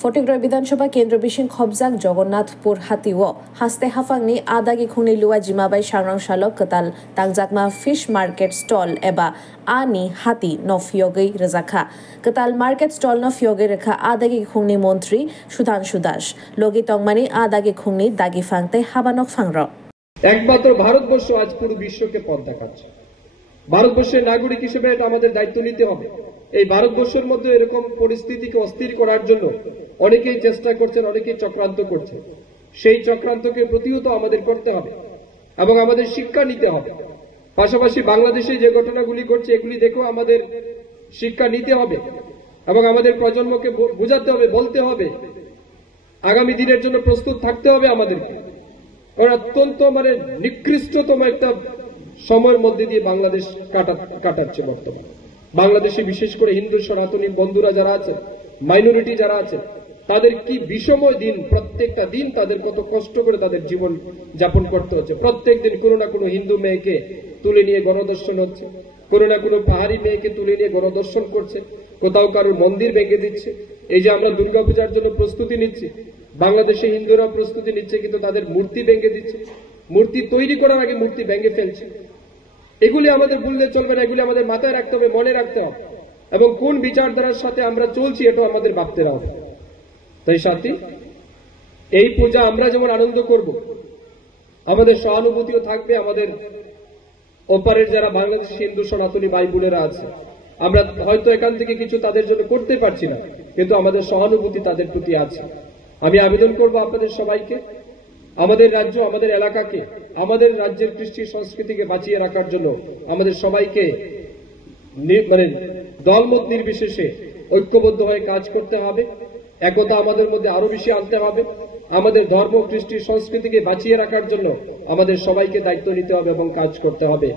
ফটিকরাই বিধানসভা কেন্দ্র বিশিং খবজাক জগন্নাথপুর হাতিও হাস্তে হাফাংনি আদাগি খুনি লুয়া জিমাবাই সাংরাং শালক কতাল তাংজাকমা ফিশ মার্কেট স্টল এবা আনি হাতি নফিয়গৈ রেজাখা কতাল মার্কেট স্টল নফিয়গৈ রেখা আদাগি খুংনি মন্ত্রী সুধাংশু দাস লগি তংমানি আদাগি খুংনি দাগি ফাংতে হাবানক ফাংর একমাত্র ভারতবর্ষ আজ পুরো বিশ্বকে পথ দেখাচ্ছে। ভারতবর্ষের নাগরিক হিসেবে এটা আমাদের দায়িত্ব নিতে হবে। এই ভারতবর্ষের মধ্যে এরকম পরিস্থিতিকে অস্থির করার জন্য অনেকেই চেষ্টা করছেন, অনেকেই চক্রান্ত করছেন। সেই চক্রান্তকে প্রতিহত আমাদের করতে হবে এবং আমাদের শিক্ষা নিতে হবে। পাশাপাশি বাংলাদেশে যে ঘটনাগুলি ঘটছে এগুলি দেখেও আমাদের শিক্ষা নিতে হবে এবং আমাদের প্রজন্মকে বোঝাতে হবে, বলতে হবে, আগামী দিনের জন্য প্রস্তুত থাকতে হবে আমাদেরকে। অত্যন্ত নিকৃষ্টতম একটা সময়ের মধ্যে দিয়ে বাংলাদেশ কাটাচ্ছে বর্তমানে। বাংলাদেশে বিশেষ করে হিন্দু সনাতনী বন্ধুরা যারা আছেন, মাইনরিটি যারা আছেন, তাদের কি বিষময় দিন, প্রত্যেকটা দিন তাদের কত কষ্ট করে তাদের জীবন যাপন করতে হচ্ছে। প্রত্যেক দিন কোনো না কোনো হিন্দু মেয়েকে তুলে নিয়ে গণধর্ষণ হচ্ছে, কোনো না কোনো পাহাড়ি মেয়েকে তুলে নিয়ে গণধর্ষণ করছে, কোথাও কারোর মন্দির ভেঙে দিচ্ছে। এই যে আমরা দুর্গাপূজার জন্য প্রস্তুতি নিচ্ছি, বাংলাদেশে হিন্দুরা প্রস্তুতি নিচ্ছে কিন্তু তাদের মূর্তি ভেঙে দিচ্ছে, মূর্তি তৈরি করার আগে মূর্তি ভেঙে ফেলছে। এগুলি আমাদের ভুললে চলবে না, এগুলি আমাদের মাথায় রাখতে হবে, মনে রাখতে হবে এবং কোন বিচারধারার সাথে আমরা চলছি এটাও আমাদের ভাবতে হবে। তাই সাথী, এই পূজা আমরা যেমন আনন্দ করব, আমাদের সহানুভূতিও থাকবে। আমাদের ওপারের যারা বাংলাদেশ হিন্দু সনাতনী ভাই বোনেরা আছে, আমরা হয়তো এখান থেকে কিছু তাদের জন্য করতে পারছি না, কিন্তু আমাদের সহানুভূতি তাদের প্রতি আছে। আমি আবেদন করব আপনাদের সবাইকে, আমাদের রাজ্য, আমাদের এলাকাকে, আমাদের রাজ্যের কৃষ্টি সংস্কৃতিকে বাঁচিয়ে রাখার জন্য আমাদের সবাইকে দলমত নির্বিশেষে ঐক্যবদ্ধ হয়ে কাজ করতে হবে। একতা আমাদের মধ্যে আরো বেশি আনতে হবে। আমাদের ধর্ম, কৃষ্টি সংস্কৃতিকে বাঁচিয়ে রাখার জন্য আমাদের সবাইকে দায়িত্ব নিতে হবে এবং কাজ করতে হবে।